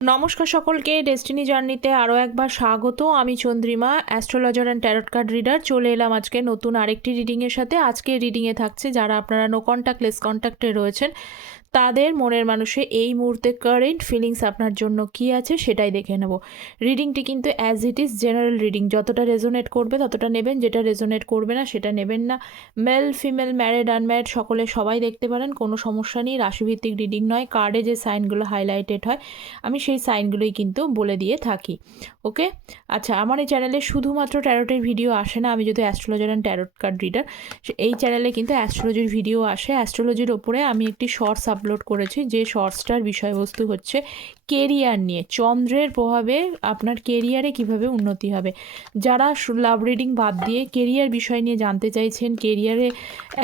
নমস্কার সকলকে ডেস্টিনি জার্নিতে আরও একবার স্বাগত। আমি Chandrima astrologer and tarot card reader চলে এলাম আজকে নতুন আরেকটি রিডিংয়ের সাথে। আজকে রিডিংয়ে থাকছে যারা আপনারা নো কন্ট্যাক্ট লেস কন্ট্যাক্টে রয়েছেন তাদের মনের মানুষে এই মুহূর্তে কারেন্ট ফিলিংস আপনার জন্য কি আছে সেটাই দেখে নেব। রিডিংটি কিন্তু as it is general reading যতটা রেজোনেট করবে, ততটা নেবেন। যেটা রেজোনেট করবে না, সেটা নেবেন না। মেল ফিমেল ম্যারিড আনম্যারিড সকলে সবাই দেখতে পারেন, কোনো সমস্যা নেই। রাশিভিত্তিক রিডিং নয় কার্ডে যে সাইনগুলো হাইলাইটেড হয়, আমি সেই সাইনগুলোই কিন্তু বলে দিয়ে থাকি। ওকে? আচ্ছা আমার এই চ্যানেলে শুধুমাত্র ট্যারোটের ভিডিও আসে না। আমি যদি astrologer and tarot card reader এই চ্যানেলে কিন্তু অ্যাস্ট্রোলজির ভিডিও আসে। অ্যাস্ট্রোলজির ওপরে আমি একটি শর্টস আপলোড করেছি যে শর্টসটার বিষয়বস্তু হচ্ছে কেরিয়ার নিয়ে। চন্দ্রের প্রভাবে আপনার কেরিয়ারে কীভাবে উন্নতি হবে? যারা লাভ রিডিং বাদ দিয়ে কেরিয়ার বিষয় নিয়ে জানতে চাইছেন কেরিয়ারে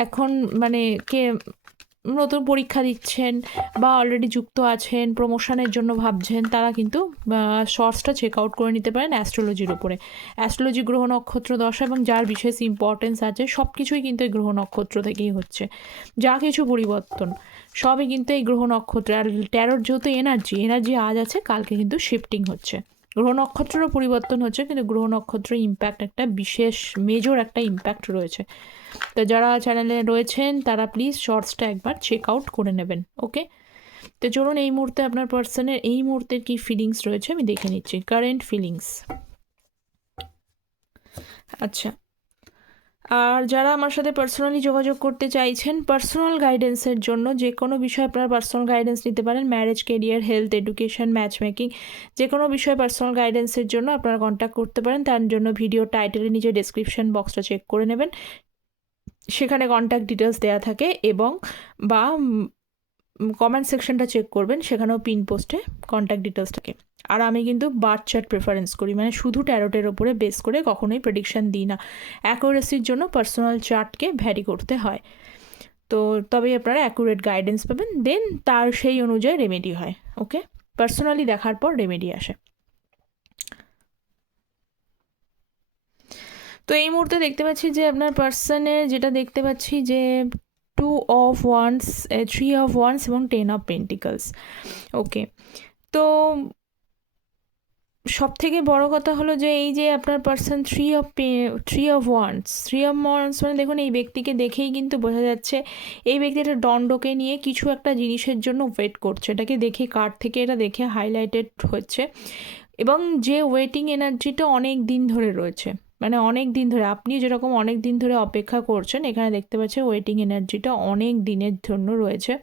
এখন মানে কে নতুন পরীক্ষা দিচ্ছেন বা অলরেডি যুক্ত আছেন প্রমোশনের জন্য ভাবছেন, তারা কিন্তু শর্টসটা চেক আউট করে নিতে পারেন অ্যাস্ট্রোলজির উপরে। অ্যাস্ট্রোলজি গ্রহ নক্ষত্র দশা এবং যার বিশেষ ইম্পর্টেন্স আছে সব কিছুই কিন্তু এই গ্রহ নক্ষত্র থেকেই হচ্ছে। যা কিছু পরিবর্তন, সবই কিন্তু এই গ্রহ নক্ষত্র। আর ট্যারোর যেহেতু এনার্জি এনার্জি আজ আছে, কালকে কিন্তু শিফটিং হচ্ছে। গ্রহ নক্ষত্রেরও পরিবর্তন হচ্ছে, কিন্তু গ্রহ নক্ষত্রের ইম্প্যাক্ট একটা বিশেষ মেজর একটা ইম্প্যাক্ট রয়েছে। তো যারা চ্যানেলে রয়েছেন, তারা প্লিজ শর্টসটা একবার চেক আউট করে নেবেন ওকে তো চলুন এই মুহূর্তে আপনার পার্সনের এই মুহূর্তের কি ফিলিংস রয়েছে আমি দেখে নিচ্ছি। কারেন্ট ফিলিংস আচ্ছা আর যারা আমার সাথে পার্সোনালি যোগাযোগ করতে চাইছেন পার্সোনাল গাইডেন্সের জন্য যে কোনো বিষয়ে আপনারা পার্সোনাল গাইডেন্স নিতে পারেন। Marriage career health education match making যে কোনো বিষয়ে পার্সোনাল গাইডেন্সের জন্য আপনারা কন্ট্যাক্ট করতে পারেন। তার জন্য ভিডিও টাইটেলের নিচে ডিসক্রিপশন বক্সটা চেক করে নেবেন। সেখানে কন্ট্যাক্ট ডিটেলস দেওয়া থাকে এবং বা কমেন্ট সেকশনটা চেক করবেন। সেখানেও পিন পোস্টে কন্ট্যাক্ট ডিটেলস থাকে। আর আমি কিন্তু বার্থ চার্ট প্রেফারেন্স করি মানে শুধু ট্যারোটের ওপরে বেস করে কখনোই প্রেডিকশান দিই না। অ্যাকুরেসির জন্য পার্সোনাল চার্টকে ভ্যারি করতে হয়। তো তবেই আপনারা অ্যাকুরেট গাইডেন্স পাবেন দেন তার সেই অনুযায়ী রেমেডি হয় ওকে পার্সোনালি দেখার পর রেমেডি আসে। তো এই মুহূর্তে দেখতে পাচ্ছি যে আপনার পার্সনের যেটা দেখতে পাচ্ছি যে two of wands three of wands এবং টেন অফ পেন্টিকলস ওকে তো সব থেকে বড় কথা হলো যে এই যে আপনার person three of three of wands three of wands মানে দেখুন এই ব্যক্তিকে দেখেই কিন্তু বোঝা যাচ্ছে এই ব্যক্তি একটা দণ্ডকে নিয়ে কিছু একটা জিনিসের জন্য ওয়েট করছে। এটাকে দেখে কার্ড থেকে এটা দেখে হাইলাইটেড হচ্ছে এবং যে ওয়েটিং এনার্জিটা অনেক দিন ধরে রয়েছে। মানে অনেক দিন ধরে, আপনি যেরকম অনেক দিন ধরে অপেক্ষা করছেন, এখানে দেখতে পাচ্ছেন ওয়েটিং এনার্জিটা অনেক দিনের জন্য রয়েছে।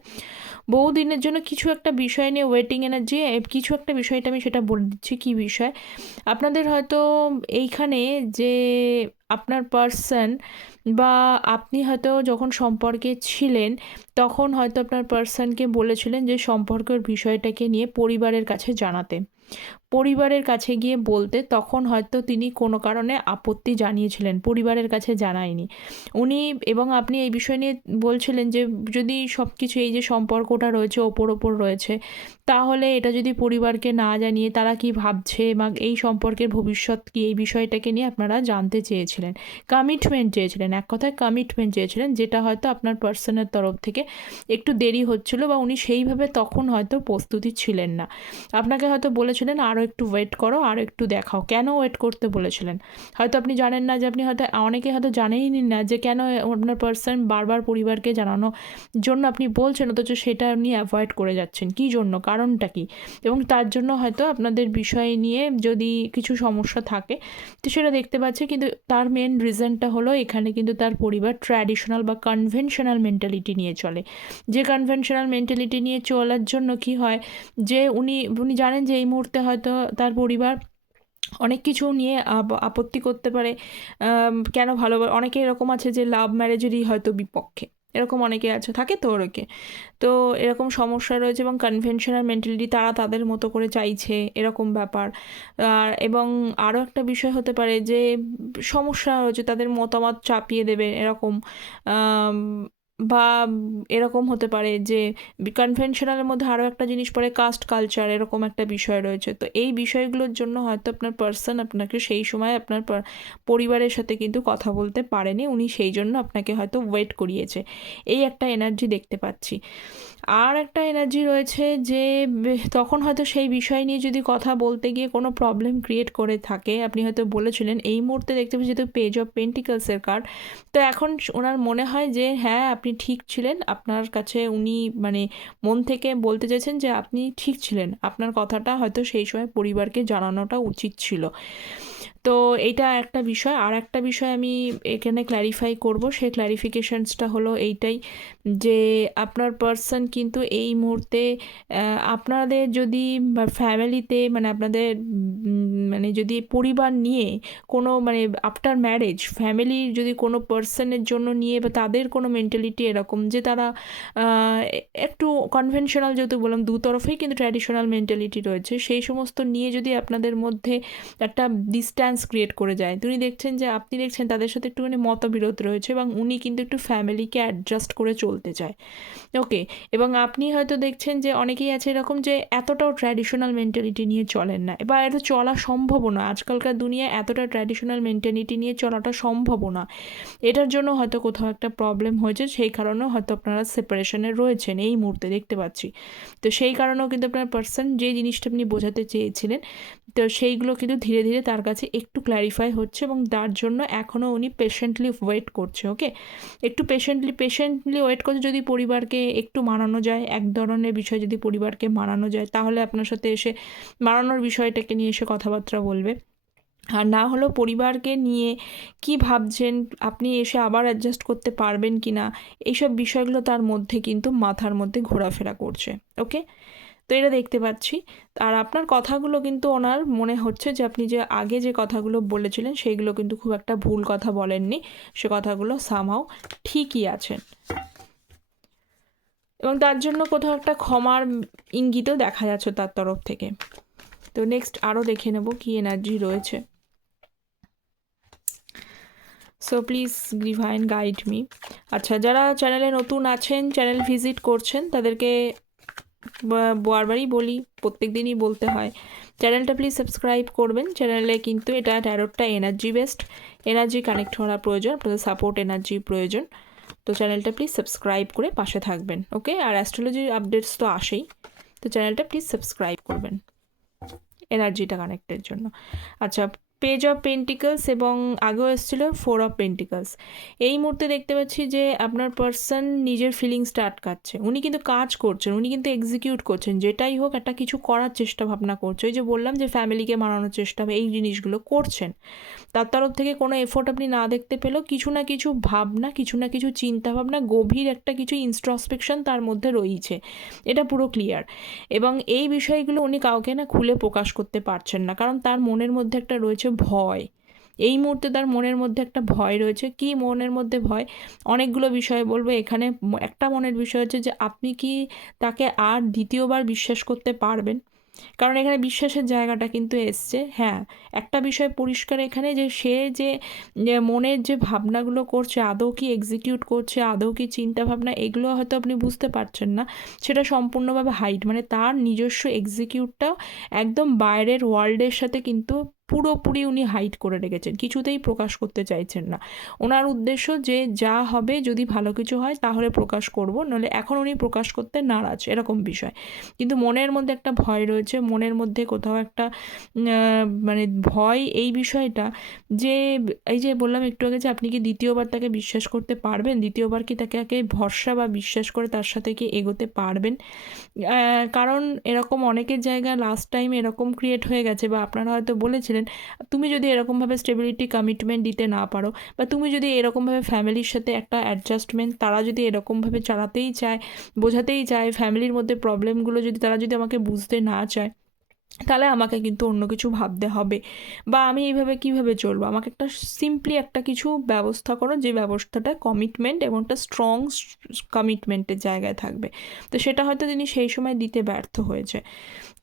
বহু দিনের জন্য কিছু একটা বিষয় নিয়ে ওয়েটিং এনার্জি কিছু একটা বিষয়টা আমি সেটা বলে দিচ্ছি কী বিষয়। আপনাদের হয়তো এইখানে যে আপনার পার্সন বা আপনি হয়তো যখন সম্পর্কে ছিলেন, তখন হয়তো আপনার পার্সনকে বলেছিলেন যে সম্পর্কের বিষয়টাকে নিয়ে পরিবারের কাছে জানাতে। পরিবারের কাছে গিয়ে বলতে তখন হয়তো তিনি কোনো কারণে আপত্তি জানিয়েছিলেন, পরিবারের কাছে জানায়নি। উনি এবং আপনি এই বিষয় নিয়ে বলছিলেন যে, যদি সব কিছু এই যে সম্পর্কটা রয়েছে, ওপর ওপর রয়েছে, তাহলে এটা যদি পরিবারকে না জানিয়ে তারা কি ভাবছে বা এই সম্পর্কের ভবিষ্যৎ কি, এই বিষয়টাকে নিয়ে আপনারা জানতে চেয়েছিলেন। কমিটমেন্ট চেয়েছিলেন, এক কথায় কমিটমেন্ট চেয়েছিলেন, যেটা হয়তো আপনার পার্সনের তরফ থেকে একটু দেরি হচ্ছিল বা উনি সেইভাবে তখন হয়তো প্রস্তুতি ছিলেন না। আপনাকে হয়তো বলেছিলেন আরও একটু ওয়েট করো আরও একটু দেখাও। কেন ওয়েট করতে বলেছিলেন? হয়তো আপনি জানেন না যে আপনি হয়তো, অনেকে হয়তো জানেই না যে কেন আপনার পার্সন বারবার পরিবারকে জানানো জন্য আপনি বলছেন, অথচ সেটা আপনি অ্যাভয়েড করে যাচ্ছেন। কী জন্য? কারণটা কী? এবং তার জন্য হয়তো আপনাদের বিষয় নিয়ে যদি কিছু সমস্যা থাকে, তো সেটা দেখতে পাচ্ছে, কিন্তু তার মেন রিজনটা হলো এখানে কিন্তু তার পরিবার ট্র্যাডিশনাল বা কনভেনশনাল মেন্টালিটি নিয়ে চলে। যে কনভেনশনাল মেন্টালিটি নিয়ে চলার জন্য কি হয়? যে উনি উনি জানেন যে এই মুহূর্তে হয়তো তার পরিবার অনেক কিছু নিয়ে আপত্তি করতে পারে কেন ভালো অনেকে এরকম আছে যে লাভ ম্যারেজেরই হয়তো বিপক্ষে। এরকম অনেকে আছে, থাকে তো ওরকে। তো এরকম সমস্যা রয়েছে এবং কনভেনশনাল মেন্টালিটি তারা তাদের মতো করে চাইছে, এরকম ব্যাপার। আর, এবং আরও একটা বিষয় হতে পারে যে সমস্যা হচ্ছে তাদের মতামত চাপিয়ে দেবে এরকম। বা এরকম হতে পারে যে কনভেনশনালের মধ্যে আরও একটা জিনিস পড়ে কাস্ট কালচার এরকম একটা বিষয় রয়েছে। তো এই বিষয়গুলোর জন্য হয়তো আপনার পার্সন আপনাকে সেই সময় আপনার পরিবারের সাথে কিন্তু কথা বলতে পারেনি। উনি সেই জন্য আপনাকে হয়তো ওয়েট করিয়েছে। এই একটা এনার্জি দেখতে পাচ্ছি। আর একটা এনার্জি রয়েছে যে তখন হয়তো সেই বিষয় নিয়ে যদি কথা বলতে গিয়ে কোনো প্রবলেম ক্রিয়েট করে থাকে, আপনি হয়তো বলেছিলেন, এই মুহূর্তে দেখতে পাচ্ছি যেহেতু পেজ অফ পেন্টিকলসের কার্ড তো এখন ওনার মনে হয় যে হ্যাঁ আপনি ঠিক ছিলেন। আপনার কাছে উনি মানে মন থেকে বলতে চাইছেন যে, আপনি ঠিক ছিলেন। আপনার কথাটা হয়তো সেই সময় পরিবারকে জানানোটা উচিত ছিল। তো এটা একটা বিষয়। আর একটা বিষয় আমি এখানে ক্ল্যারিফাই করব, সেই ক্ল্যারিফিকেশনসটা হলো এইটাই যে আপনার পার্সন কিন্তু এই মুহূর্তে আপনাদের যদি ফ্যামিলিতে মানে আপনাদের মানে যদি পরিবার নিয়ে কোনো মানে আফটার ম্যারেজ ফ্যামিলির যদি কোনো পার্সনের জন্য নিয়ে বা তাদের কোনো মেন্টালিটি এরকম যে তারা একটু কনভেনশনাল যেহেতু বললাম দু তরফেই কিন্তু ট্র্যাডিশনাল মেন্টালিটি রয়েছে, সেই সমস্ত নিয়ে যদি আপনাদের মধ্যে একটা ডিস্ট্যান্স ক্রিয়েট করে যায়। তিনি দেখছেন যে, আপনি দেখছেন তাদের সাথে একটুখানি মতবিরোধ রয়েছে এবং উনি কিন্তু একটু ফ্যামিলিকে অ্যাডজাস্ট করে চলতে চায়। ওকে এবং আপনি হয়তো দেখছেন যে, অনেকেই আছে এরকম যে, এতটাও ট্র্যাডিশনাল মেন্টালিটি নিয়ে চলেন না। বা এটা চলা সম্ভবও না। আজকালকার দুনিয়ায় এতটা ট্র্যাডিশনাল মেন্টালিটি নিয়ে চলাটা সম্ভবও না। এটার জন্য হয়তো কোথাও একটা প্রবলেম হয়েছে। সেই কারণেও হয়তো আপনারা সেপারেশনে রয়েছেন। এই মুহূর্তে দেখতে পাচ্ছি। তো সেই কারণেও কিন্তু আপনার পার্সন যে জিনিসটা আপনি বোঝাতে চেয়েছিলেন, তো সেইগুলো কিন্তু ধীরে ধীরে তার কাছে একটু ক্ল্যারিফাই হচ্ছে এবং তার জন্য এখনও উনি পেশেন্টলি ওয়েট করছে ওকে একটু পেশেন্টলি পেশেন্টলি ওয়েট করছে যদি পরিবারকে একটু মানানো যায়, এক ধরনের বিষয় যদি পরিবারকে মানানো যায়, তাহলে আপনার সাথে এসে মানানোর বিষয়টাকে নিয়ে এসে কথাবার্তা বলবে। আর না হলেও পরিবারকে নিয়ে কি ভাবছেন, আপনি এসে আবার অ্যাডজাস্ট করতে পারবেন কি না এইসব বিষয়গুলো তার মধ্যে কিন্তু মাথার মধ্যে ঘোরাফেরা করছে ওকে তো এটা দেখতে পাচ্ছি। আর আপনার কথাগুলো কিন্তু ওনার মনে হচ্ছে যে, আপনি যে আগে যে কথাগুলো বলেছিলেন, সেইগুলো কিন্তু খুব একটা ভুল কথা বলেননি। সে কথাগুলো সামহাও ঠিকই আছেন। এবং তার জন্য কোথাও একটা ক্ষমার ইঙ্গিতও দেখা যাচ্ছে তার তরফ থেকে। তো নেক্সট আরও দেখে নেব কি এনার্জি রয়েছে। So please divine guide me আচ্ছা যারা চ্যানেলে নতুন আছেন চ্যানেল ভিজিট করছেন, তাদেরকে বারবারই বলি প্রত্যেক দিনই বলতে হয়। চ্যানেলটা প্লিজ সাবস্ক্রাইব করবেন। চ্যানেলে কিন্তু এটা ট্যারোটটা এনার্জি বেস্ট এনার্জি কানেক্ট হওয়া প্রয়োজন, আপনাদের সাপোর্ট এনার্জি প্রয়োজন। তো চ্যানেলটা প্লিজ সাবস্ক্রাইব করে পাশে থাকবেন ওকে আর অ্যাস্ট্রোলজি আপডেটস তো আসেই, তো চ্যানেলটা প্লিজ সাবস্ক্রাইব করবেন এনার্জিটা কানেক্টের জন্য। আচ্ছা পেজ অফ পেন্টিকলস এবং আগেও এসেছিল ফোর অফ পেন্টিকলস এই মুহূর্তে দেখতে পাচ্ছি যে আপনার পার্সন নিজের ফিলিংসটা আটকাচ্ছে। উনি কিন্তু কাজ করছেন, উনি কিন্তু এক্সিকিউট করছেন, যেটাই হোক একটা কিছু করার চেষ্টা ভাবনা করছে। ওই যে বললাম যে ফ্যামিলিকে মানানোর চেষ্টা এই জিনিসগুলো করছেন। তার তরফ থেকে কোনো এফোর্ট আপনি না দেখতে পেলেও কিছু না কিছু ভাবনা, কিছু না কিছু চিন্তা ভাবনা, গভীর একটা কিছু ইনস্ট্রসপেকশন তার মধ্যে রয়েছে। এটা পুরো ক্লিয়ার এবং এই বিষয়গুলো উনি কাউকে না খুলে প্রকাশ করতে পারছেন না। কারণ তার মনের মধ্যে একটা রয়েছে ভয়। এই মুহূর্তে তার মনের মধ্যে একটা ভয় রয়েছে। কি মনের মধ্যে ভয়? অনেকগুলো বিষয় বলব। এখানে একটা মনের বিষয় হচ্ছে যে, আপনি কি তাকে আর দ্বিতীয়বার বিশ্বাস করতে পারবেন? কারণ এখানে বিশ্বাসের জায়গাটা কিন্তু এসছে। হ্যাঁ একটা বিষয় পরিষ্কার এখানে যে, সে যে মনের যে ভাবনাগুলো করছে, আদৌ কি এক্সিকিউট করছে, আদৌ কি চিন্তা ভাবনা এগুলো হয়তো আপনি বুঝতে পারছেন না। সেটা সম্পূর্ণভাবে হাইট মানে তার নিজস্ব এক্সিকিউটটাও একদম বাইরের ওয়ার্ল্ডের সাথে কিন্তু পুরোপুরি উনি হাইট করে রেখেছেন, কিছুতেই প্রকাশ করতে চাইছেন না। ওনার উদ্দেশ্য যে যা হবে যদি ভালো কিছু হয় তাহলে প্রকাশ করব নলে এখন উনি প্রকাশ করতে নারাজ, এরকম বিষয়। কিন্তু মনের মধ্যে একটা ভয় রয়েছে, মনের মধ্যে কোথাও একটা মানে ভয় এই বিষয়টা যে, এই যে বললাম একটু আগে যে আপনি কি দ্বিতীয়বার তাকে বিশ্বাস করতে পারবেন? দ্বিতীয়বার কি তাকে তাকে ভরসা বা বিশ্বাস করে তার সাথে কি এগোতে পারবেন? কারণ এরকম অনেকের জায়গায় লাস্ট টাইম এরকম ক্রিয়েট হয়ে গেছে বা আপনারা হয়তো বলেছিলেন তুমি যদি এরকমভাবে স্টেবিলিটি কমিটমেন্ট দিতে না পারো বা তুমি যদি এরকমভাবে ফ্যামিলির সাথে একটা অ্যাডজাস্টমেন্ট তারা যদি এরকমভাবে চালাতেই চায়, বোঝাতেই চায় ফ্যামিলির মধ্যে প্রবলেমগুলো যদি তারা যদি আমাকে বুঝতে না চায়, তাহলে আমাকে কিন্তু অন্য কিছু ভাবতে হবে। বা আমি এইভাবে কীভাবে চলবো? আমাকে একটা সিম্পলি একটা কিছু ব্যবস্থা করো যে ব্যবস্থাটা কমিটমেন্ট এবং একটা স্ট্রং কমিটমেন্টের জায়গায় থাকবে। তো সেটা হয়তো তিনি সেই সময় দিতে ব্যর্থ হয়েছে।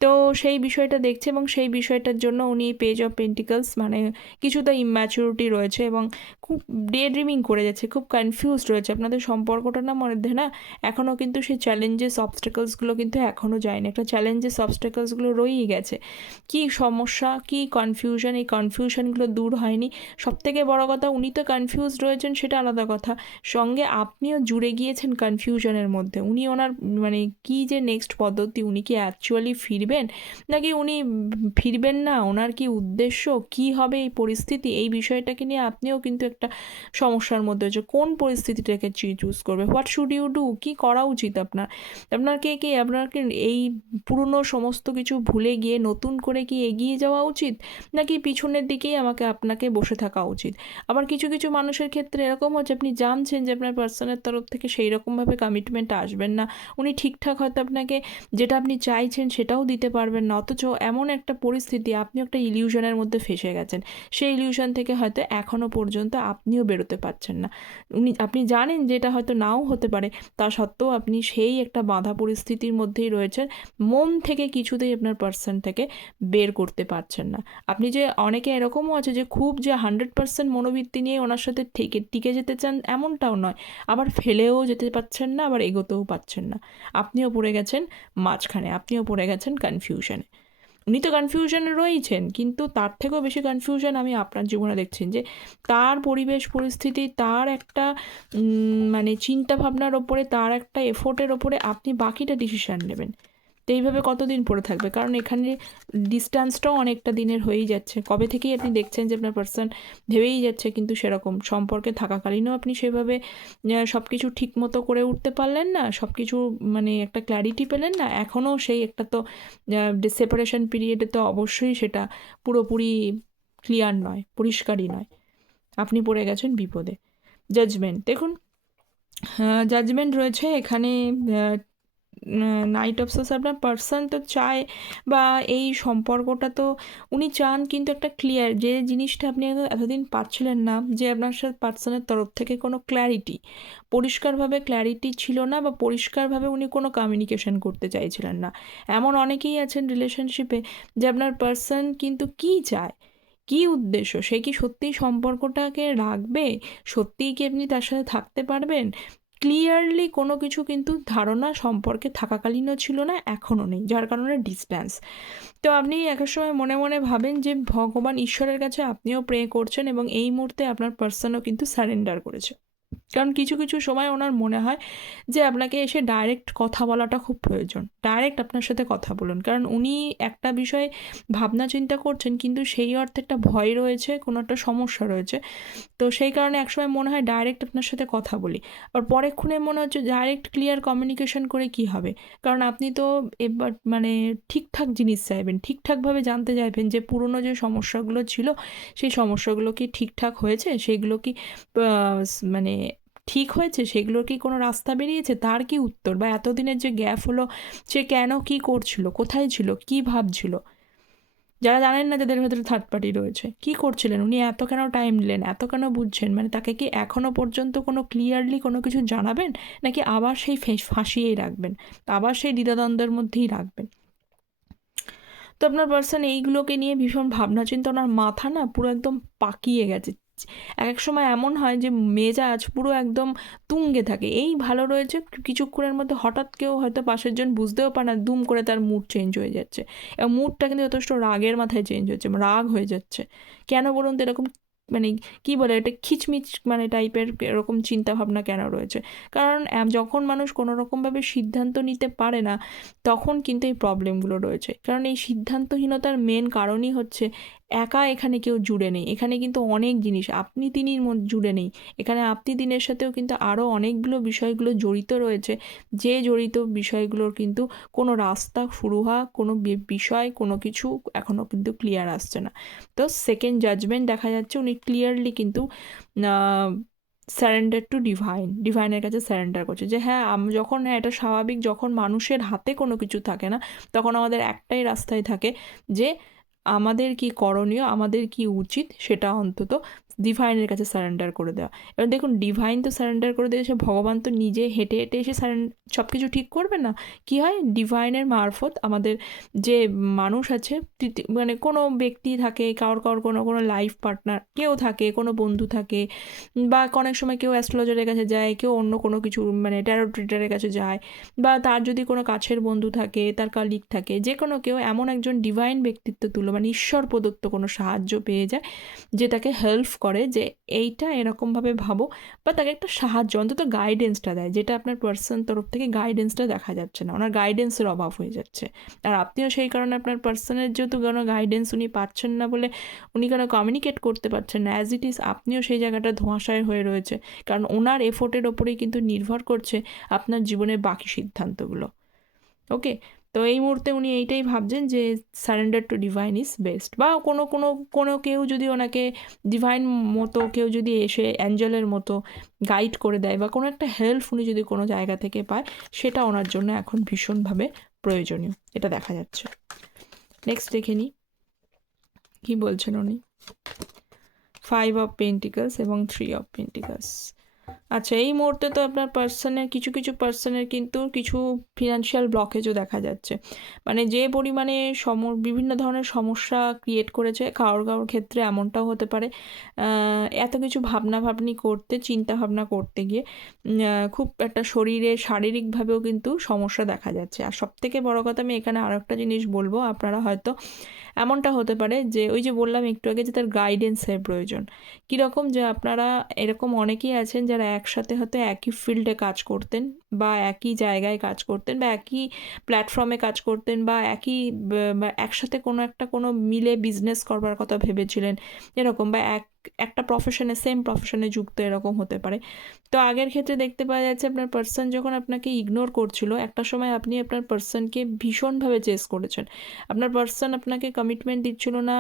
তো সেই বিষয়টা দেখছে এবং সেই বিষয়টার জন্য উনি পেজ অফ পেন্টিকলস মানে কিছুটা ইম্যাচুরিটি রয়েছে এবং খুব ডে ড্রিমিং করে যাচ্ছে, খুব কনফিউজড রয়েছে। আপনাদের সম্পর্কটা না মধ্যে না এখনও কিন্তু সেই চ্যালেঞ্জেস অবস্টেকলসগুলো কিন্তু এখনও যায়নি। একটা চ্যালেঞ্জেস অবস্টেকলসগুলো রয়েই গেছে। কি সমস্যা, কি কনফিউশন এই কনফিউশনগুলো দূর হয়নি। সবথেকে বড় কথা, উনি তো কনফিউজ রয়েছেন, সেটা আলাদা কথা। সঙ্গে আপনিও জুড়ে গিয়েছেন কনফিউশনের মধ্যে। উনি ওনার মানে কি যে নেক্সট পদ্ধতি, উনি কি অ্যাকচুয়ালি ফিরবেন? নাকি উনি ফিরবেন না? ওনার কি উদ্দেশ্য? কি হবে এই পরিস্থিতি? এই বিষয়টাকে নিয়ে আপনিও কিন্তু একটা সমস্যার মধ্যে হচ্ছে কোন পরিস্থিতিটাকে চুজ করবে? হোয়াট শুড ইউ ডু কী করা উচিত আপনার? আপনাকে কি আপনাকে এই পুরনো সমস্ত কিছু ভুলে গিয়ে নতুন করে কি এগিয়ে যাওয়া উচিত? নাকি পিছনের দিকেই আমাকে, আপনাকে বসে থাকা উচিত? আবার কিছু কিছু মানুষের ক্ষেত্রে এরকম হচ্ছে, আপনি জানছেন যে আপনার পার্সনের তরফ থেকে সেই রকমভাবে কমিটমেন্ট আসবেন না। উনি ঠিকঠাক হয়তো আপনাকে যেটা আপনি চাইছেন সেটাও দিতে পারবেন না। অথচ এমন একটা পরিস্থিতি আপনি একটা ইলিউশনের মধ্যে ফেসে গেছেন। সেই ইলিউশন থেকে হয়তো এখনও পর্যন্ত আপনিও বেরোতে পারছেন না। উনি, আপনি জানেন যে এটা হয়তো নাও হতে পারে, তা সত্ত্বেও আপনি সেই একটা বাধা পরিস্থিতির মধ্যেই রয়েছেন। মন থেকে কিছুতেই আপনার পার্সন থেকে বের করতে পারছেন না। আপনি যে অনেকে এরকমও আছে যে খুব যে হান্ড্রেড পার্সেন্ট মনোবৃত্তি নিয়ে ওনার সাথে থেকে টিকে যেতে চান এমনটাও নয়। আবার ফেলেও যেতে পারছেন না, আবার এগোতেও পারছেন না। আপনিও পড়ে গেছেন মাঝখানে, আপনিও পড়ে গেছেন কনফিউশনে উনি তো কনফিউশনে রয়েছেন, কিন্তু তার থেকেও বেশি কনফিউশন আমি আপনার জীবনে দেখছেন যে, তার পরিবেশ পরিস্থিতি, তার একটা মানে চিন্তা ভাবনার ওপরে, তার একটা এফোর্টের ওপরে আপনি বাকিটা ডিসিশান নেবেন। তো এইভাবে কতদিন পড়ে থাকবে? কারণ এখানে ডিস্ট্যান্সটাও অনেকটা দিনের হয়েই যাচ্ছে। কবে থেকেই আপনি দেখছেন যে আপনার পার্সন ভেবেই যাচ্ছে কিন্তু সেরকম সম্পর্কে থাকাকালীনও আপনি সেভাবে সব কিছু ঠিক মতো করে উঠতে পারলেন না সব কিছু মানে একটা ক্ল্যারিটি পেলেন না, এখনও সেই একটা তো সেপারেশন পিরিয়ডে তো অবশ্যই সেটা পুরোপুরি ক্লিয়ার নয়, পরিষ্কারই নয়। আপনি পড়ে গেছেন বিপদে। জাজমেন্ট দেখুন জাজমেন্ট রয়েছে এখানে নাইট অফ সোর্স আপনার পার্সন তো চায় বা এই সম্পর্কটা তো উনি চান, কিন্তু একটা ক্লিয়ার যে জিনিসটা আপনি এতদিন পাচ্ছিলেন না যে আপনার সাথে পার্সনের তরফ থেকে কোনো ক্ল্যারিটি পরিষ্কারভাবে ক্ল্যারিটি ছিল না বা পরিষ্কারভাবে উনি কোনো কমিউনিকেশন করতে চাইছিলেন না। এমন অনেকেই আছেন রিলেশনশিপে যে আপনার পার্সন কিন্তু কী চায়, কী উদ্দেশ্য, সে কি সত্যিই সম্পর্কটাকে রাখবে, সত্যিই কি আপনি তার সাথে থাকতে পারবেন? ক্লিয়ারলি কোনো কিছু কিন্তু ধারণা সম্পর্কে থাকাকালীনও ছিল না, এখনও নেই, যার কারণে ডিস্ট্যান্স তো আপনি এক সময় মনে মনে ভাবেন যে ভগবান ঈশ্বরের কাছে আপনিও প্রে করছেন এবং এই মুহূর্তে আপনার পার্সনও কিন্তু সারেন্ডার করেছে। কারণ কিছু কিছু সময় ওনার মনে হয় যে আপনাকে এসে ডাইরেক্ট কথা বলাটা খুব প্রয়োজন। ডাইরেক্ট আপনার সাথে কথা বলুন। কারণ উনি একটা বিষয়ে ভাবনা চিন্তা করছেন, কিন্তু সেই অর্থে একটা ভয় রয়েছে, কোনো একটা সমস্যা রয়েছে। তো সেই কারণে একসময় মনে হয় ডাইরেক্ট আপনার সাথে কথা বলি। আর পরেক্ষণে মনে হচ্ছে ডাইরেক্ট ক্লিয়ার কমিউনিকেশন করে কি হবে? কারণ আপনি তো এবার মানে ঠিকঠাক জিনিস চাইবেন, ঠিকঠাকভাবে জানতে চাইবেন যে পুরনো যে সমস্যাগুলো ছিল, সেই সমস্যাগুলো কি ঠিকঠাক হয়েছে? সেইগুলো কি মানে ঠিক হয়েছে? সেগুলোর কি কোনো রাস্তা বেরিয়েছে? তার কি উত্তর? বা এতদিনের যে গ্যাপ হলো, সে কেন কি করছিল? কোথায় ছিল? কি ভাবছিল? যারা জানেন না যাদের ভেতরে থার্ড পার্টি রয়েছে, কি করছিলেন? উনি এত কেন টাইম নিলেন? এত কেন বুঝছেন? মানে তাকে কি এখনও পর্যন্ত কোনো ক্লিয়ারলি কোনো কিছু জানাবেন? নাকি আবার সেই ফাঁসিয়েই রাখবেন? আবার সেই দ্বিধাদ্বন্দ্বের মধ্যেই রাখবেন? তো আপনার পার্সন এইগুলোকে নিয়ে ভীষণ ভাবনা চিন্তা ওনার মাথা না পুরো একদম পাকিয়ে গেছে। এক এক সময় এমন হয় যে, মেজাজ পুরো একদম তুঙ্গে থাকে। এই ভালো রয়েছে, কিছুক্ষণের মধ্যে হঠাৎ কেউ হয়তো পাশের জন বুঝতেও পারে না, দুম করে তার মুড চেঞ্জ হয়ে যাচ্ছে। এবং মুডটা কিন্তু যথেষ্ট রাগের মাথায় চেঞ্জ হচ্ছে রাগ হয়ে যাচ্ছে। কেন বলুন তো, এরকম মানে কি বলে এটা খিচমিচ মানে টাইপের এরকম চিন্তাভাবনা কেন রয়েছে? কারণ যখন মানুষ কোনো রকমভাবে সিদ্ধান্ত নিতে পারে না, তখন কিন্তু এই প্রবলেমগুলো রয়েছে। কারণ এই সিদ্ধান্তহীনতার মেন কারণই হচ্ছে একা এখানে কেউ জুড়ে নেই। এখানে কিন্তু অনেক জিনিস, আপনি তিনির মধ্যে জুড়ে নেই। এখানে আপনি দিনের সাথেও কিন্তু আরও অনেকগুলো বিষয়গুলো জড়িত রয়েছে। যে জড়িত বিষয়গুলোর কিন্তু কোনো রাস্তা হওয়া, কোনো বিষয়, কোনো কিছু এখনও কিন্তু ক্লিয়ার আসছে না। তো সেকেন্ড জাজমেন্ট দেখা যাচ্ছে, উনি ক্লিয়ারলি কিন্তু স্যারেন্ডার টু ডিভাইন ডিভাইনের কাছে স্যারেন্ডার করছে। যে হ্যাঁ যখন হ্যাঁ এটা স্বাভাবিক, যখন মানুষের হাতে কোনো কিছু থাকে না, তখন আমাদের একটাই রাস্তায় থাকে যে আমাদের কি করণীয় আমাদের কি উচিত সেটা অন্তত ডিভাইনের কাছে সারেন্ডার করে দেওয়া। এবার দেখুন ডিভাইন তো সারেন্ডার করে দিয়েছে, ভগবান তো নিজে হেঁটে হেঁটে এসে সারেন সব কিছু ঠিক করবে না? কি হয়? ডিভাইনের মারফত আমাদের যে মানুষ আছে মানে কোনো ব্যক্তি থাকে, কারোর কারোর কোনো কোনো লাইফ পার্টনার কেউ থাকে, কোনো বন্ধু থাকে, বা অনেক সময় কেউ অ্যাস্ট্রোলজারের কাছে যায়, কেউ অন্য কোনো কিছু মানে ট্যারো ট্রিটারের কাছে যায়, বা তার যদি কোনো কাছের বন্ধু থাকে, তার কালিক থাকে, যে কোনো কেউ এমন একজন ডিভাইন ব্যক্তিত্ব তুলো মানে ঈশ্বর প্রদত্ত কোনো সাহায্য পেয়ে যায়, যে তাকে হেল্প করে। যে এইটা এরকমভাবে ভাবো, বা তাকে একটা সাহায্য, অন্তত গাইডেন্সটা দেয়, যেটা আপনার পার্সন তরফ থেকে গাইডেন্সটা দেখা যাচ্ছে না, ওনার গাইডেন্সের অভাব হয়ে যাচ্ছে। আর আপনিও সেই কারণে আপনার পার্সনের যেহেতু কোনো গাইডেন্স উনি পাচ্ছেন না বলে উনি কেন কমিউনিকেট করতে পারছেন না অ্যাজ ইট ইজ আপনিও সেই জায়গাটা ধোঁয়াশায় হয়ে রয়েছে, কারণ ওনার এফোর্টের ওপরেই কিন্তু নির্ভর করছে আপনার জীবনের বাকি সিদ্ধান্তগুলো। ওকে তো এই মুহূর্তে উনি এইটাই ভাবছেন যে surrender to divine is best বা কোনো কোনো কোনো কেউ যদি ওনাকে ডিভাইন মতো কেউ যদি এসে অ্যাঞ্জেলের মতো গাইড করে দেয় বা কোনো একটা হেল্প উনি যদি কোনো জায়গা থেকে পায়, সেটা ওনার জন্য এখন ভীষণভাবে প্রয়োজনীয়। এটা দেখা যাচ্ছে। নেক্সট দেখে নিই কী বলছেন উনি? ফাইভ অফ পেন্টিকালস এবং থ্রি অফ পেন্টিকালস আচ্ছা এই মুহূর্তে তো আপনার পার্সনের কিছু কিছু পার্সনের কিন্তু কিছু ফিনান্সিয়াল ব্লকেজও দেখা যাচ্ছে। মানে যে পরিমাণে সম, বিভিন্ন ধরনের সমস্যা ক্রিয়েট করেছে কারোর কারোর ক্ষেত্রে এমনটাও হতে পারে। এত কিছু ভাবনা ভাবনি করতে, চিন্তা ভাবনা করতে গিয়ে খুব একটা শরীরে শারীরিকভাবেও কিন্তু সমস্যা দেখা যাচ্ছে। আর সব থেকে বড়ো কথা আমি এখানে আরও একটা জিনিস বলব, আপনারা হয়তো এমনটা হতে পারে যে ওই যে বললাম একটু আগে যে তার গাইডেন্সের প্রয়োজন। কীরকম যে আপনারা এরকম অনেকেই আছেন যারা একসাথে হয়তো একই ফিল্ডে কাজ করতেন বা একই জায়গায় কাজ করতেন বা একই প্ল্যাটফর্মে কাজ করতেন বা একই একসাথে কোনো একটা কোনো মিলে বিজনেস করবার কথা ভেবেছিলেন, এরকম বা এক একটা প্রফেশনে সেম প্রফেশনে যুক্ত এরকম হতে পারে। তো আগের ক্ষেত্রে দেখতে পাওয়া যাচ্ছে আপনার পার্সন যখন আপনাকে ইগনোর করছিল, একটা সময় আপনি আপনার পার্সনকে ভীষণভাবে চেস করেছেন। আপনার পার্সন আপনাকে কমিটমেন্ট দিচ্ছিল না,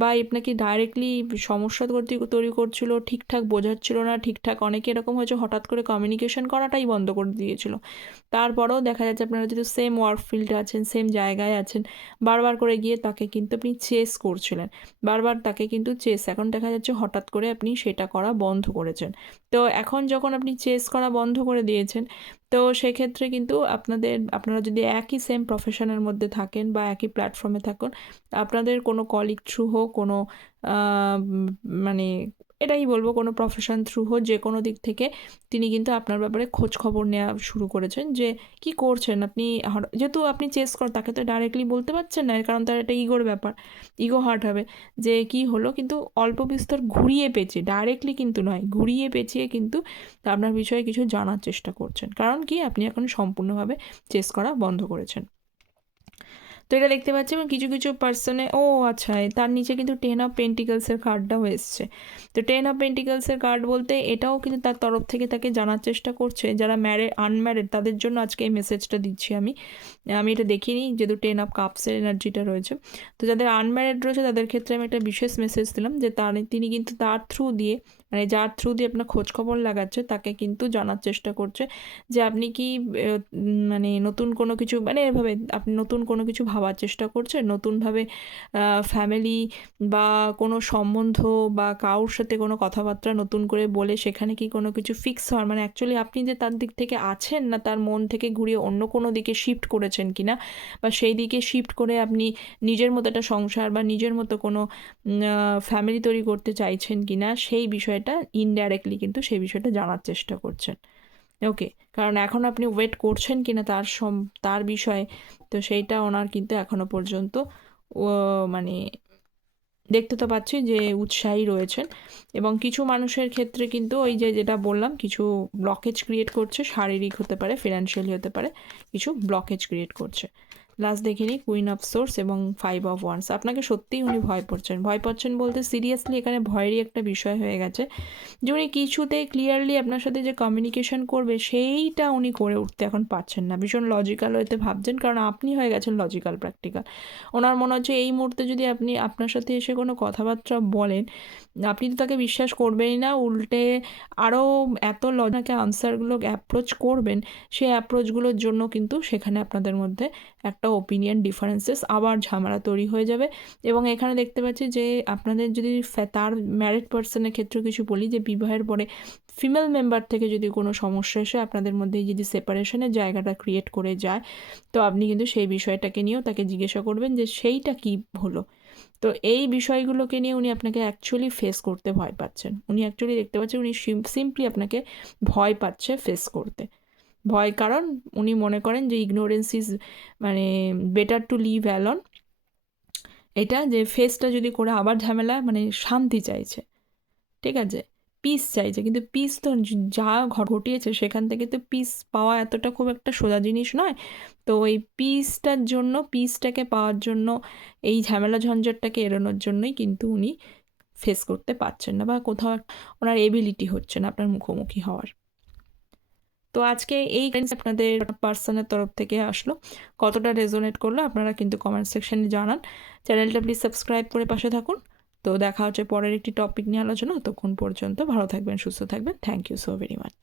বা আপনাকে ডাইরেক্টলি সমস্যা তৈরি করছিল, ঠিকঠাক বোঝাচ্ছিল না, ঠিকঠাক অনেকে এরকম হয়েছে হঠাৎ করে কমিউনিকেশন করাটাই বন্ধ করে দিয়েছিল। তারপরেও দেখা যাচ্ছে আপনারা যেহেতু সেম ওয়ার্ক ফিল্ডে আছেন সেম জায়গায় আছেন, বারবার করে গিয়ে তাকে কিন্তু আপনি চেস করছিলেন। বারবার তাকে কিন্তু চেস এখন দেখা যাচ্ছে হঠাৎ করে আপনি সেটা করা বন্ধ করেছেন। তো এখন যখন আপনি চেস করা বন্ধ করে দিয়েছেন, তো সেক্ষেত্রে কিন্তু আপনাদের, আপনারা যদি একই সেম প্রফেশনের মধ্যে থাকেন বা একই প্ল্যাটফর্মে থাকুন, আপনাদের কোনো কলিগ থ্রু হোক, কোনো মানে এটাই বলব কোনো প্রফেশন থ্রু হোক, যে কোনো দিক থেকে তিনি কিন্তু আপনার ব্যাপারে খোঁজ খবর নেওয়া শুরু করেছেন যে কি করছেন আপনি? যেহেতু আপনি চেস কর, তাকে তো ডাইরেক্টলি বলতে পারছেন না কারণ তার একটা ইগোর ব্যাপার। ইগো হার্ট হবে। যে কি হলো? কিন্তু অল্প বিস্তর ঘুরিয়ে পেঁচিয়ে ডাইরেক্টলি কিন্তু নয়, ঘুরিয়ে পেঁচিয়ে কিন্তু আপনার বিষয়ে কিছু জানার চেষ্টা করছেন। কারণ কি? আপনি এখন সম্পূর্ণভাবে চেস করা বন্ধ করেছেন। তো এটা দেখতে পাচ্ছি এবং কিছু কিছু পার্সনে ও আচ্ছা তার নিচে কিন্তু টেন অফ পেন্টিকালসের কার্ডটাও এসছে তো টেন অফ পেন্টিকালসের কার্ড বলতে এটাও কিন্তু তার তরফ থেকে তাকে জানার চেষ্টা করছে, যারা ম্যারেড আনম্যারেড তাদের জন্য আজকে এই মেসেজটা দিচ্ছি আমি। আমি এটা দেখিনি, যেহেতু টেন অফ কাপসের এনার্জিটা রয়েছে। তো যাদের আনম্যারেড রয়েছে, তাদের ক্ষেত্রে আমি একটা বিশেষ মেসেজ দিলাম যে তার, তিনি কিন্তু তার থ্রু দিয়ে মানে যার থ্রু দিয়ে আপনার খোঁজ খবর লাগাচ্ছে, তাকে কিন্তু জানার চেষ্টা করছে যে আপনি কি মানে নতুন কোনো কিছু মানে এভাবে আপনি নতুন কোনো কিছু ভাবার চেষ্টা করছেন নতুনভাবে ফ্যামিলি বা কোনো সম্বন্ধ বা কারোর সাথে কোনো কথাবার্তা নতুন করে বলে সেখানে কি কোনো কিছু ফিক্স হওয়ার? মানে অ্যাকচুয়ালি আপনি যে তার দিক থেকে আছেন না, তার মন থেকে ঘুরিয়ে অন্য কোনো দিকে শিফট করেছেন কি না বা সেই দিকে শিফট করে আপনি নিজের মতো একটা সংসার বা নিজের মতো কোনো ফ্যামিলি তৈরি করতে চাইছেন কি না সেই বিষয়টা বিষয়টা ইনডাইরেক্টলি কিন্তু সেই বিষয়টা জানার চেষ্টা করছেন। ওকে কারণ এখন আপনি ওয়েট করছেন কিনা তার সম, তার বিষয়ে, তো সেইটা ওনার কিন্তু এখনও পর্যন্ত মানে দেখতে তো পাচ্ছি যে উৎসাহী রয়েছেন। এবং কিছু মানুষের ক্ষেত্রে কিন্তু ওই যে যেটা বললাম, কিছু ব্লকেজ ক্রিয়েট করছে, শারীরিক হতে পারে ফিনান্সিয়ালি হতে পারে, কিছু ব্লকেজ ক্রিয়েট করছে। লাস্ট দেখে নিই কুইন অফ সোর্স এবং ফাইভ অফ ওয়ান্স আপনাকে সত্যিই উনি ভয় পড়ছেন ভয় পাচ্ছেন বলতে সিরিয়াসলি এখানে ভয়েরই একটা বিষয় হয়ে গেছে। যে উনি কিছুতে ক্লিয়ারলি আপনার সাথে যে কমিউনিকেশন করবে, সেইটা উনি করে উঠতে এখন পাচ্ছেন না। ভীষণ লজিক্যাল হইতে ভাবছেন, কারণ আপনি হয়ে গেছেন লজিক্যাল প্র্যাকটিক্যাল ওনার মনে হচ্ছে এই মুহূর্তে যদি আপনি আপনার সাথে এসে কোনো কথাবার্তা বলেন আপনি তো তাকে বিশ্বাস করবেনই না। উল্টে আরও এত লজনাকে আনসারগুলো অ্যাপ্রোচ করবেন, সেই অ্যাপ্রোচগুলোর জন্য কিন্তু সেখানে আপনাদের মধ্যে একটা ওপিনিয়ন ডিফারেন্সেস আবার ঝামেলা তৈরি হয়ে যাবে। এবং এখানে দেখতে পাচ্ছি যে, আপনাদের যদি তার ম্যারিড পার্সনের ক্ষেত্রে কিছু বলি, যে বিবাহের পরে ফিমেল মেম্বার থেকে যদি কোনো সমস্যা এসে আপনাদের মধ্যে যদি সেপারেশনের জায়গাটা ক্রিয়েট করে যায়, তো আপনি কিন্তু সেই বিষয়টাকে নিয়েও তাকে জিজ্ঞাসা করবেন যে, সেইটা কী হলো? তো এই বিষয়গুলোকে নিয়ে উনি আপনাকে অ্যাকচুয়ালি ফেস করতে ভয় পাচ্ছেন। উনি অ্যাকচুয়ালি দেখতে পাচ্ছেন উনি সিম্পলি আপনাকে ভয় পাচ্ছে ফেস করতে। ভয় কারণ উনি মনে করেন যে ইগনোরেন্স ইজ মানে বেটার টু লিভ অ্যালন এটা যে ফেসটা যদি করে আবার ঝামেলা মানে শান্তি চাইছে। ঠিক আছে? পিস চাইছে। কিন্তু পিস তো যা ঘটিয়েছে সেখান থেকে তো পিস পাওয়া এতটা খুব একটা সোজা জিনিস নয়। তো এই পিসটার জন্য পিসটাকে পাওয়ার জন্য, এই ঝামেলা ঝঞ্ঝটটাকে এড়ানোর জন্যই কিন্তু উনি ফেস করতে পারছেন না বা কোথাও ওনার এবিলিটি হচ্ছে না আপনার মুখোমুখি হওয়ার। তো আজকে এই আপনাদের পার্সনের তরফ থেকে আসলো। কতটা রেজোনেট করল আপনারা কিন্তু কমেন্ট সেকশনে জানান। চ্যানেলটা প্লিজ সাবস্ক্রাইব করে পাশে থাকুন। তো দেখা হচ্ছে পরের একটি টপিক নিয়ে আলোচনা। ততক্ষণ পর্যন্ত ভালো থাকবেন, সুস্থ থাকবেন। Thank you so very much